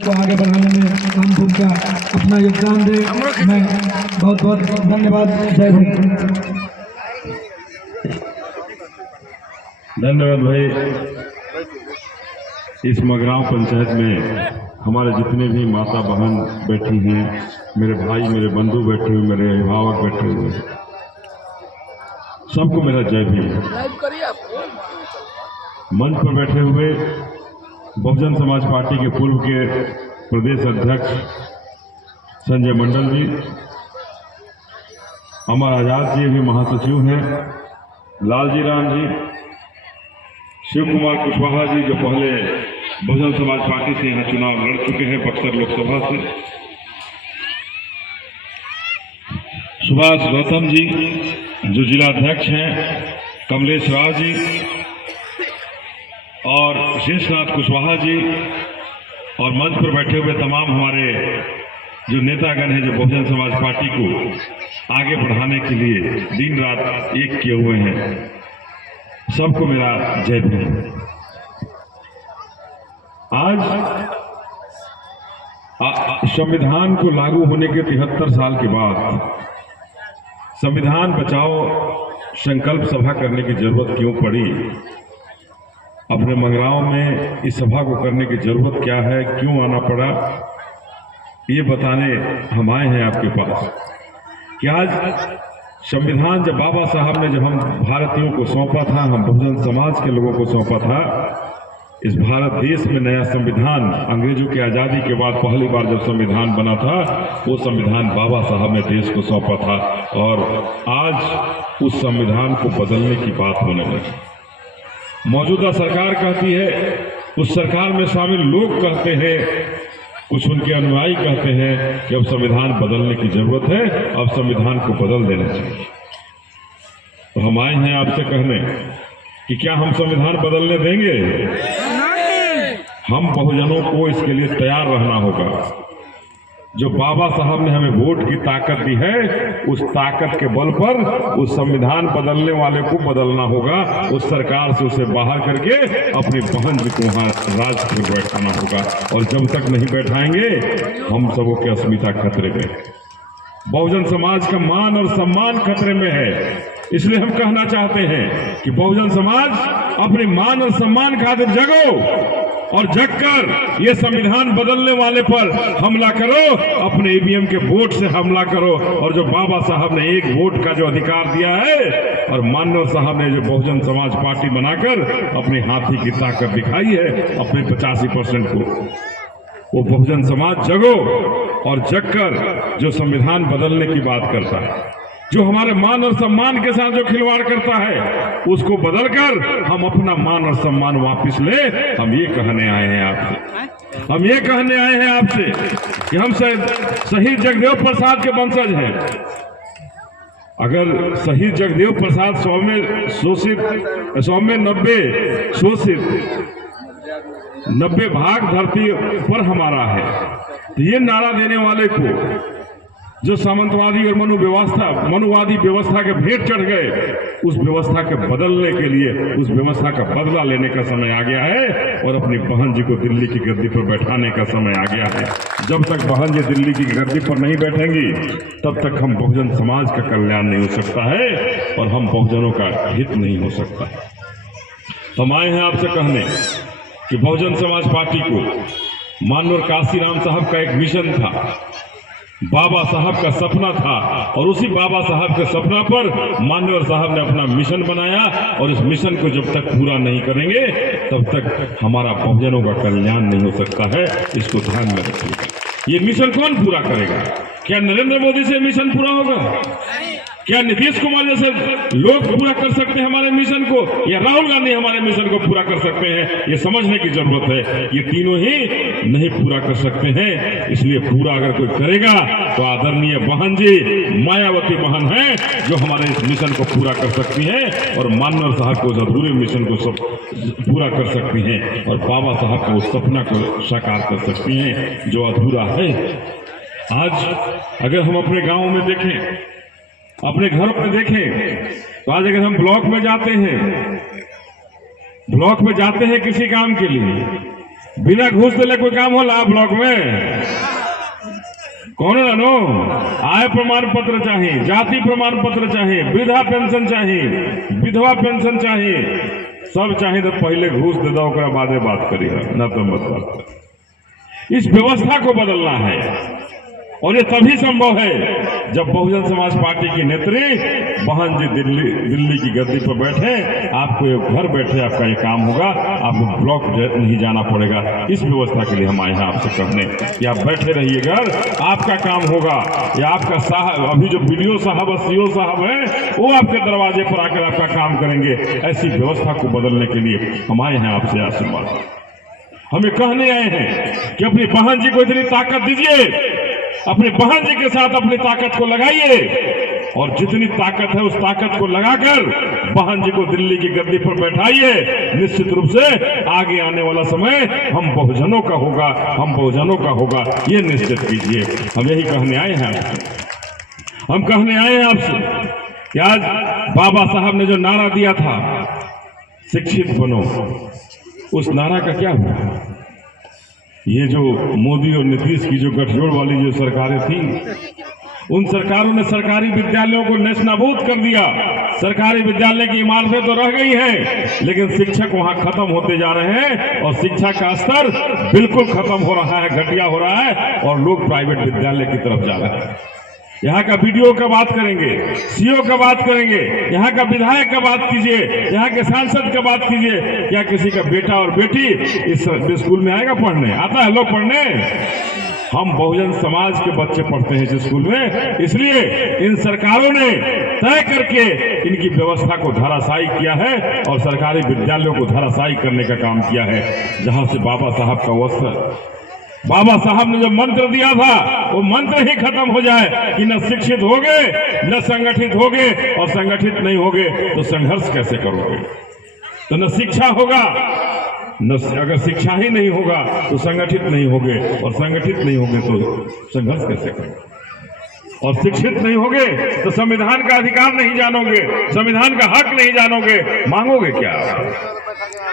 को आगे बढ़ाने में हम भूमिका अपना योगदान दें। मैं बहुत बहुत धन्यवाद। जय हिंद। धन्यवाद भाई। इस मगराव पंचायत में हमारे जितने भी माता बहन बैठी हैं, मेरे भाई मेरे बंधु बैठे हुए, मेरे अभिभावक बैठे हुए, सबको मेरा जय भीम। मंच पर बैठे हुए बहुजन समाज पार्टी के पूर्व के प्रदेश अध्यक्ष संजय मंडल जी, अमर आजाद जी भी महासचिव हैं, लालजी राम जी, शिव कुमार कुशवाहा जी जो पहले बहुजन समाज पार्टी से यहाँ चुनाव लड़ चुके हैं बक्सर लोकसभा से, सुभाष गौतम जी जो जिला अध्यक्ष हैं, कमलेश राव जी और शेषनाथ कुशवाहा जी, और मंच पर बैठे हुए तमाम हमारे जो नेतागण हैं जो बहुजन समाज पार्टी को आगे बढ़ाने के लिए दिन रात एक किए हुए हैं, सबको मेरा जय भीम। आज संविधान को लागू होने के 73 साल के बाद संविधान बचाओ संकल्प सभा करने की जरूरत क्यों पड़ी, अपने मंगराव में इस सभा को करने की जरूरत क्या है, क्यों आना पड़ा, ये बताने हम आए हैं आपके पास कि आज संविधान जब बाबा साहब ने जब हम भारतीयों को सौंपा था, हम बहुजन समाज के लोगों को सौंपा था, इस भारत देश में नया संविधान अंग्रेजों की आज़ादी के बाद पहली बार जब संविधान बना था, वो संविधान बाबा साहब ने देश को सौंपा था और आज उस संविधान को बदलने की बात होने लगी। मौजूदा सरकार कहती है, उस सरकार में शामिल लोग कहते हैं, कुछ उनके अनुयायी कहते हैं कि अब संविधान बदलने की जरूरत है, अब संविधान को बदल देना चाहिए। तो हम आए हैं आपसे कहने कि क्या हम संविधान बदलने देंगे? हम बहुजनों को इसके लिए तैयार रहना होगा। जो बाबा साहब ने हमें वोट की ताकत दी है, उस ताकत के बल पर उस संविधान बदलने वाले को बदलना होगा, उस सरकार से उसे बाहर करके अपनी बहन जी को वहां राज पर बैठाना होगा। और जब तक नहीं बैठाएंगे हम सबों की अस्मिता खतरे में, बहुजन समाज का मान और सम्मान खतरे में है। इसलिए हम कहना चाहते हैं कि बहुजन समाज अपने मान और सम्मान खातिर जगो और जगकर ये संविधान बदलने वाले पर हमला करो, अपने ईवीएम के वोट से हमला करो। और जो बाबा साहब ने एक वोट का जो अधिकार दिया है और मानव साहब ने जो बहुजन समाज पार्टी बनाकर अपनी हाथी की ताकत दिखाई है अपने 85% को, वो बहुजन समाज जगो और जगकर जो संविधान बदलने की बात करता है, जो हमारे मान और सम्मान के साथ जो खिलवाड़ करता है, उसको बदलकर हम अपना मान और सम्मान वापस ले। हम ये कहने आए हैं आपसे, हम ये कहने आए हैं आपसे कि हम शहीद जगदेव प्रसाद के वंशज हैं। अगर शहीद जगदेव प्रसाद 100 में शोषित 90 भाग धरती पर हमारा है, तो ये नारा देने वाले को जो सामंतवादी और मनुवादी व्यवस्था के भेंट चढ़ गए, उस व्यवस्था के बदलने के लिए, उस व्यवस्था का बदला लेने का समय आ गया है और अपनी बहन जी को दिल्ली की गद्दी पर बैठाने का समय आ गया है। जब तक बहन जी दिल्ली की गद्दी पर नहीं बैठेंगी, तब तक हम बहुजन समाज का कल्याण नहीं हो सकता है और हम बहुजनों का हित नहीं हो सकता है। हम आए हैं आपसे कहने कि बहुजन समाज पार्टी को माननीय काशीराम साहब का एक मिशन था, बाबा साहब का सपना था, और उसी बाबा साहब के सपना पर माननीय साहब ने अपना मिशन बनाया और इस मिशन को जब तक पूरा नहीं करेंगे तब तक हमारा बहुजनों का कल्याण नहीं हो सकता है। इसको ध्यान में रखिएगा। ये मिशन कौन पूरा करेगा? क्या नरेंद्र मोदी से मिशन पूरा होगा? क्या नीतीश कुमार जैसे लोग पूरा कर सकते हैं हमारे मिशन को, या राहुल गांधी हमारे मिशन को पूरा कर सकते हैं? ये समझने की जरूरत है। ये तीनों ही नहीं पूरा कर सकते हैं। इसलिए पूरा अगर कोई करेगा तो आदरणीय बहन जी मायावती बहन है जो हमारे इस मिशन को पूरा कर सकती हैं और माननीय साहब को अधूरे मिशन को सब पूरा कर सकती हैं और बाबा साहब का उस सपना को साकार कर सकती हैं जो अधूरा है। आज अगर हम अपने गाँव में देखें, अपने घरों में देखें, तो आज अगर हम ब्लॉक में जाते हैं किसी काम के लिए, बिना घूस दिले कोई काम होला ब्लॉक में? कौन है नो? आय प्रमाण पत्र चाहिए, जाति प्रमाण पत्र चाहिए, वृद्धा पेंशन चाहिए, विधवा पेंशन चाहिए, सब चाहिए तो पहले घूस दे दो, ओकरा बादे बात करिए, ना तो मत बात कर। इस व्यवस्था को बदलना है और ये तभी संभव है जब बहुजन समाज पार्टी की नेत्री बहन जी दिल्ली की गद्दी पर बैठे। आपको ये घर बैठे आपका ये काम होगा, आपको ब्लॉक नहीं जाना पड़ेगा। इस व्यवस्था के लिए हम आए हैं आपसे करने कि आप बैठे रहिए घर, आपका काम होगा। या आपका साहब, अभी जो बीडीओ साहब और सीओ साहब हैं, वो आपके दरवाजे पर आकर आपका काम करेंगे। ऐसी व्यवस्था को बदलने के लिए हम आए हैं आपसे आशीर्वाद। हमें कहने आए हैं कि अपनी बहन जी को इतनी ताकत दीजिए, अपनी बहन जी के साथ अपनी ताकत को लगाइए और जितनी ताकत है उस ताकत को लगाकर बहन जी को दिल्ली की गद्दी पर बैठाइए। निश्चित रूप से आगे आने वाला समय हम बहुजनों का होगा, हम बहुजनों का होगा, ये निश्चित कीजिए। हम यही कहने आए हैं आपसे। हम कहने आए हैं आपसे कि आज बाबा साहब ने जो नारा दिया था, शिक्षित बनो, उस नारा का क्या हुआ? ये जो मोदी और नीतीश की जो गठजोड़ वाली जो सरकारें थी, उन सरकारों ने सरकारी विद्यालयों को नेस्तनाबूद कर दिया। सरकारी विद्यालय की इमारतें तो रह गई हैं, लेकिन शिक्षक वहां खत्म होते जा रहे हैं और शिक्षा का स्तर बिल्कुल खत्म हो रहा है, घटिया हो रहा है और लोग प्राइवेट विद्यालय की तरफ जा रहे हैं। यहाँ का बीडीओ का बात करेंगे, सीओ का बात करेंगे, यहाँ का विधायक का बात कीजिए, यहाँ के सांसद का बात कीजिए। क्या किसी का बेटा और बेटी इस स्कूल में आएगा पढ़ने? आता है लोग पढ़ने? हम बहुजन समाज के बच्चे पढ़ते हैं इस स्कूल में। इसलिए इन सरकारों ने तय करके इनकी व्यवस्था को धराशायी किया है और सरकारी विद्यालयों को धराशायी करने का काम किया है। जहां से बाबा साहब का वस्त्र, बाबा साहब ने जो मंत्र दिया था, वो मंत्र ही खत्म हो जाए कि न शिक्षित होगे, न संगठित होगे, और संगठित नहीं होगे तो संघर्ष कैसे करोगे? तो न शिक्षा होगा, न अगर शिक्षा ही नहीं होगा तो संगठित नहीं होगे, और संगठित नहीं होगे तो संघर्ष कैसे करोगे? और शिक्षित नहीं होगे तो संविधान का अधिकार नहीं जानोगे, संविधान का हक नहीं जानोगे, मांगोगे क्या?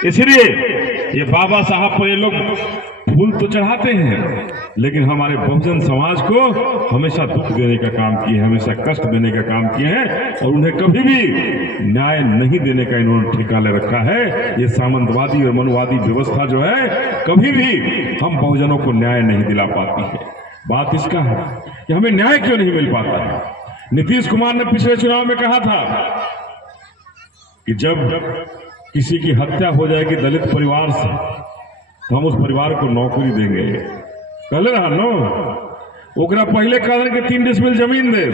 इसलिए ये बाबा साहब पर ये लोग फूल तो चढ़ाते हैं, लेकिन हमारे बहुजन समाज को हमेशा दुख देने का काम किए, हमेशा कष्ट देने का काम किए हैं और उन्हें कभी भी न्याय नहीं देने का इन्होंने ठेका ले रखा है। ये सामंतवादी और मनुवादी व्यवस्था जो है, कभी भी हम बहुजनों को न्याय नहीं दिला पाती है। बात इसका है कि हमें न्याय क्यों नहीं मिल पाता है। नीतीश कुमार ने पिछले चुनाव में कहा था कि जब किसी की हत्या हो जाएगी दलित परिवार से तो हम उस परिवार को नौकरी देंगे। कल रहा नो, ओकरा पहले कहन के 3 डिसमिल जमीन दे,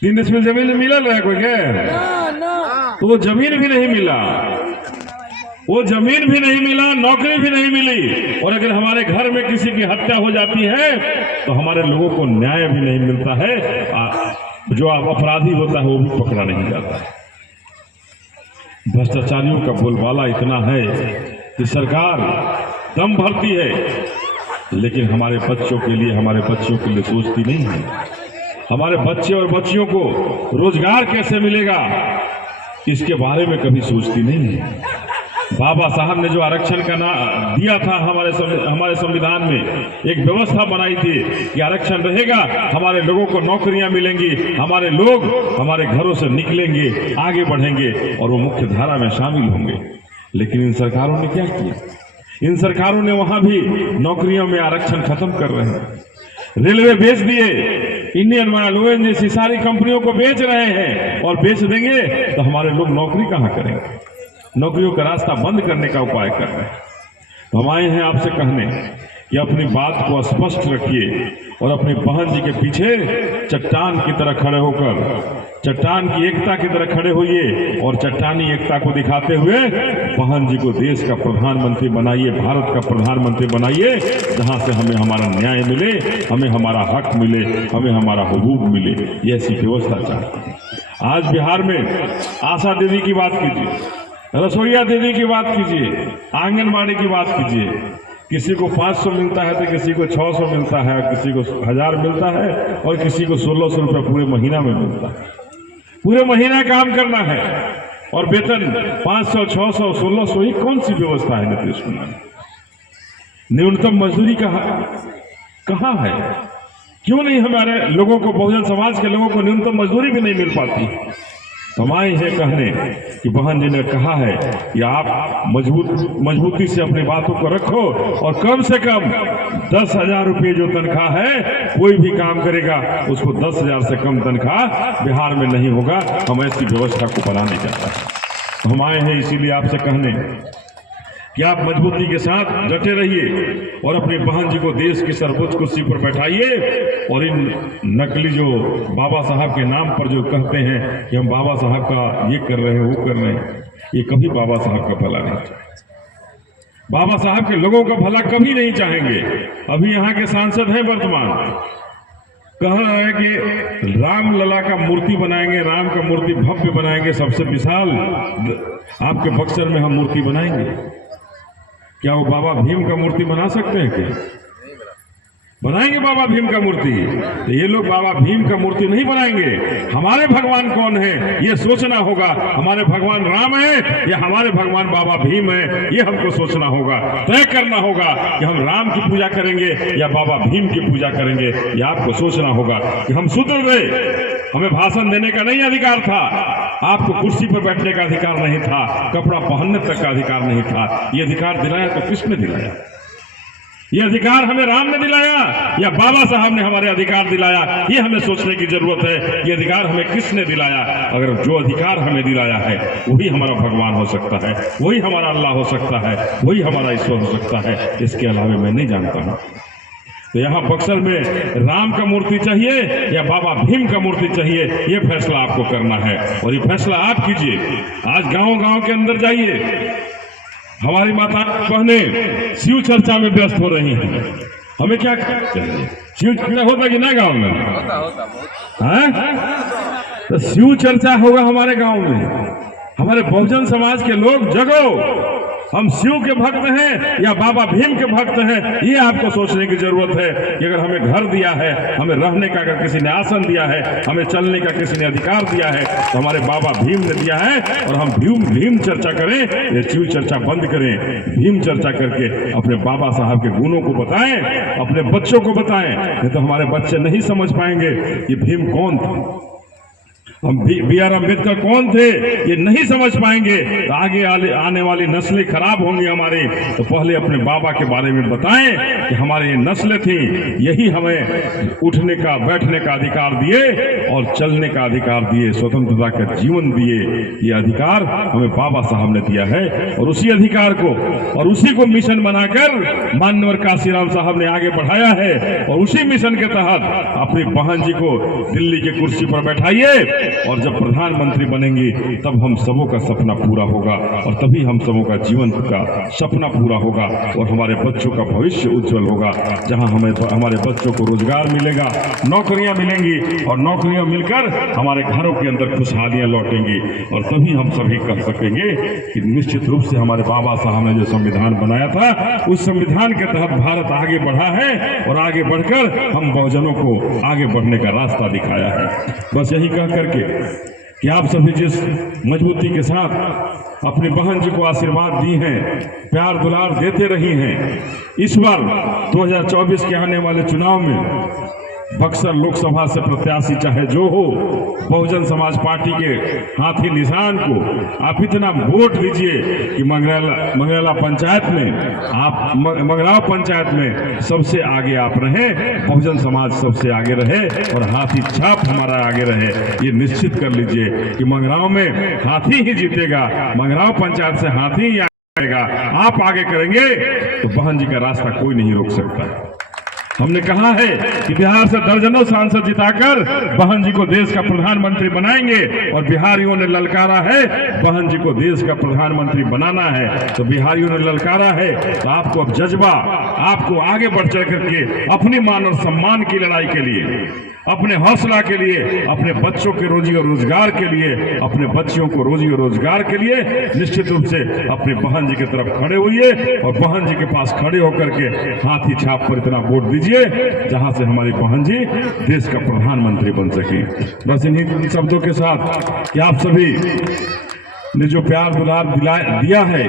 3 डिसमिल जमीन मिलल रहा कोई के? तो वो जमीन भी नहीं मिला, वो जमीन भी नहीं मिला, नौकरी भी नहीं मिली। और अगर हमारे घर में किसी की हत्या हो जाती है तो हमारे लोगों को न्याय भी नहीं मिलता है, जो अपराधी होता है वो भी पकड़ा नहीं जाता है। भ्रष्टाचारियों का बोलबाला इतना है कि सरकार दम भरती है, लेकिन हमारे बच्चों के लिए, हमारे बच्चों के लिए सोचती नहीं है। हमारे बच्चे और बच्चियों को रोजगार कैसे मिलेगा, इसके बारे में कभी सोचती नहीं है। बाबा साहब ने जो आरक्षण का दिया था, हमारे संविधान में एक व्यवस्था बनाई थी कि आरक्षण रहेगा, हमारे लोगों को नौकरियां मिलेंगी, हमारे लोग हमारे घरों से निकलेंगे, आगे बढ़ेंगे और वो मुख्य धारा में शामिल होंगे। लेकिन इन सरकारों ने क्या किया? इन सरकारों ने वहां भी नौकरियों में आरक्षण खत्म कर रहे हैं। रेलवे बेच दिए, इंडियन ऑयल, ओएनजीसी जैसी सारी कंपनियों को बेच रहे हैं और बेच देंगे तो हमारे लोग नौकरी कहां करेंगे? नौकरियों का रास्ता बंद करने का उपाय कर रहे हैं। तो हम आए हैं आपसे कहने कि अपनी बात को स्पष्ट रखिए और अपनी बहन जी के पीछे चट्टान की तरह खड़े होकर, चट्टान की एकता की तरह खड़े होइए और चट्टानी एकता को दिखाते हुए बहन जी को देश का प्रधानमंत्री बनाइए, भारत का प्रधानमंत्री बनाइए, जहां से हमें हमारा न्याय मिले, हमें हमारा हक मिले, हमें हमारा हुकूक मिले। ये ऐसी व्यवस्था चाहते हैं। आज बिहार में आशा दीदी की बात कीजिए, रसोईया दीदी की बात कीजिए, आंगनबाड़ी की बात कीजिए। किसी को 500 मिलता है तो किसी को 600 मिलता है, किसी को 1000 मिलता है और किसी को 1600 रुपये पूरे महीना में मिलता है। पूरे महीना काम करना है और वेतन 500, 600, 1600, ये कौन सी व्यवस्था है नीतीश कुमार? न्यूनतम मजदूरी कहाँ है? क्यों नहीं हमारे लोगों को, बहुजन समाज के लोगों को न्यूनतम मजदूरी भी नहीं मिल पाती? हम आए हैं कहने कि बहन जी ने कहा है कि आप मजबूती से अपनी बातों को रखो और कम से कम 10,000 रुपये जो तनख्वाह है, कोई भी काम करेगा उसको 10,000 से कम तनख्वाह बिहार में नहीं होगा। हम ऐसी व्यवस्था को बनाने चाहते हैं। हम आए हैं इसीलिए आपसे कहने कि आप मजबूती के साथ डटे रहिए और अपनी बहन जी को देश की सर्वोच्च कुर्सी पर बैठाइए। और इन नकली जो बाबा साहब के नाम पर जो कहते हैं कि हम बाबा साहब का ये कर रहे हैं, वो कर रहे हैं, ये कभी बाबा साहब का भला नहीं चाहेंगे। बाबा साहब के लोगों का भला कभी नहीं चाहेंगे। अभी यहाँ के सांसद हैं वर्तमान, कह रहे हैं कि राम लला का मूर्ति बनाएंगे, राम का मूर्ति भव्य बनाएंगे, सबसे विशाल आपके बक्सर में हम मूर्ति बनाएंगे। क्या वो बाबा भीम का मूर्ति बना सकते हैं? क्या बनाएंगे बाबा भीम का मूर्ति? तो ये लोग बाबा भीम का मूर्ति नहीं बनाएंगे। हमारे भगवान कौन है ये सोचना होगा। हमारे भगवान राम है या हमारे भगवान बाबा भीम है, ये हमको सोचना होगा, तय करना होगा कि हम राम की पूजा करेंगे या बाबा भीम की पूजा करेंगे। ये आपको सोचना होगा कि हम शूद्र थे, हमें भाषण देने का नहीं अधिकार था, आपको कुर्सी पर बैठने का अधिकार नहीं था, कपड़ा पहनने तक का अधिकार नहीं था। ये अधिकार दिलाया तो किसने दिलाया? ये अधिकार हमें राम ने दिलाया या बाबा साहब ने हमारे अधिकार दिलाया? ये हमें सोचने की जरूरत है। ये अधिकार हमें किसने दिलाया? अगर जो अधिकार हमें दिलाया है वही हमारा भगवान हो सकता है, वही हमारा अल्लाह हो सकता है, वही हमारा ईश्वर हो सकता है। इसके अलावा मैं नहीं जानता हूँ। तो यहाँ बक्सर में राम का मूर्ति चाहिए या बाबा भीम का मूर्ति चाहिए, ये फैसला आपको करना है और ये फैसला आप कीजिए। आज गांव-गांव के अंदर जाइए, हमारी माता बहने शिव चर्चा में व्यस्त हो रही हैं। हमें क्या चाहिए? शिव चर्चा होता कि ना गांव में? होता। तो शिव चर्चा होगा हमारे गांव में। हमारे बहुजन समाज के लोग जगो, हम शिव के भक्त हैं या बाबा भीम के भक्त हैं, ये आपको सोचने की जरूरत है कि अगर हमें घर दिया है, हमें रहने का अगर किसी ने आसन दिया है, हमें चलने का किसी ने अधिकार दिया है, तो हमारे बाबा भीम ने दिया है। और हम भीम चर्चा करें, ये शिव चर्चा बंद करें, भीम चर्चा करके अपने बाबा साहब के गुणों को बताएं, अपने बच्चों को बताएं। नहीं तो हमारे बच्चे नहीं समझ पाएंगे कि भीम कौन था, हम B.R. अम्बेडकर कौन थे, ये नहीं समझ पाएंगे। तो आगे आने वाली नस्लें खराब होंगी हमारी। तो पहले अपने बाबा के बारे में बताएं कि हमारी ये नस्लें थी, यही हमें उठने का, बैठने का अधिकार दिए और चलने का अधिकार दिए, स्वतंत्रता का जीवन दिए। ये अधिकार हमें बाबा साहब ने दिया है और उसी अधिकार को और उसी को मिशन बनाकर माननीय काशीराम साहब ने आगे बढ़ाया है। और उसी मिशन के तहत अपनी बहन जी को दिल्ली की कुर्सी पर बैठाइए और जब प्रधानमंत्री बनेंगे तब हम सबों का सपना पूरा होगा और तभी हम सबों का जीवन का सपना पूरा होगा और हमारे बच्चों का भविष्य उज्जवल होगा, जहां हमारे बच्चों को रोजगार मिलेगा, नौकरियां मिलेंगी और नौकरियां मिलकर हमारे घरों के अंदर खुशहालियां लौटेंगी। और तभी हम सभी कह सकेंगे कि निश्चित रूप से हमारे बाबा साहब ने जो संविधान बनाया था, उस संविधान के तहत भारत आगे बढ़ा है और आगे बढ़कर हम बहुजनों को आगे बढ़ने का रास्ता दिखाया है। बस यही कह करके कि आप सभी जिस मजबूती के साथ अपनी बहन जी को आशीर्वाद दी हैं, प्यार दुलार देते रही हैं, इस बार 2024 के आने वाले चुनाव में बक्सर लोकसभा से प्रत्याशी चाहे जो हो, बहुजन समाज पार्टी के हाथी निशान को आप इतना वोट दीजिए कि मंगरेला पंचायत में आप मंगराव पंचायत में सबसे आगे आप रहें, बहुजन समाज सबसे आगे रहे और हाथी छाप हमारा आगे रहे। ये निश्चित कर लीजिए कि मंगराव में हाथी ही जीतेगा, मंगराव पंचायत से हाथी ही आएगा। आप आगे करेंगे तो बहन जी का रास्ता कोई नहीं रोक सकता। हमने कहा है कि बिहार से दर्जनों सांसद जिताकर बहन जी को देश का प्रधानमंत्री बनाएंगे और बिहारियों ने ललकारा है बहन जी को देश का प्रधानमंत्री बनाना है। तो बिहारियों ने ललकारा है तो आपको अब जज्बा, आपको आगे बढ़ चढ़ करके अपनी मान और सम्मान की लड़ाई के लिए, अपने हौसला के लिए, अपने बच्चों के रोजी और रोजगार के लिए, अपने बच्चियों को रोजी और रोजगार के लिए निश्चित रूप से अपनी बहन जी की तरफ खड़े हुए और बहन जी के पास खड़े होकर के हाथी छाप पर इतना वोट दीजिए जहां से हमारी बहन जी देश का प्रधानमंत्री बन सके। बस इन्हीं शब्दों के साथ कि आप सभी ने जो प्यार दुलार दिया है,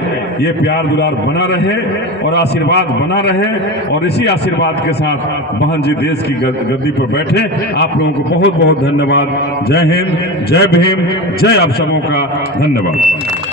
ये प्यार दुलार बना रहे और आशीर्वाद बना रहे, और इसी आशीर्वाद के साथ बहन जी देश की गद्दी पर बैठे। आप लोगों को बहुत बहुत धन्यवाद। जय हिंद, जय भीम, जय आप सबों का धन्यवाद।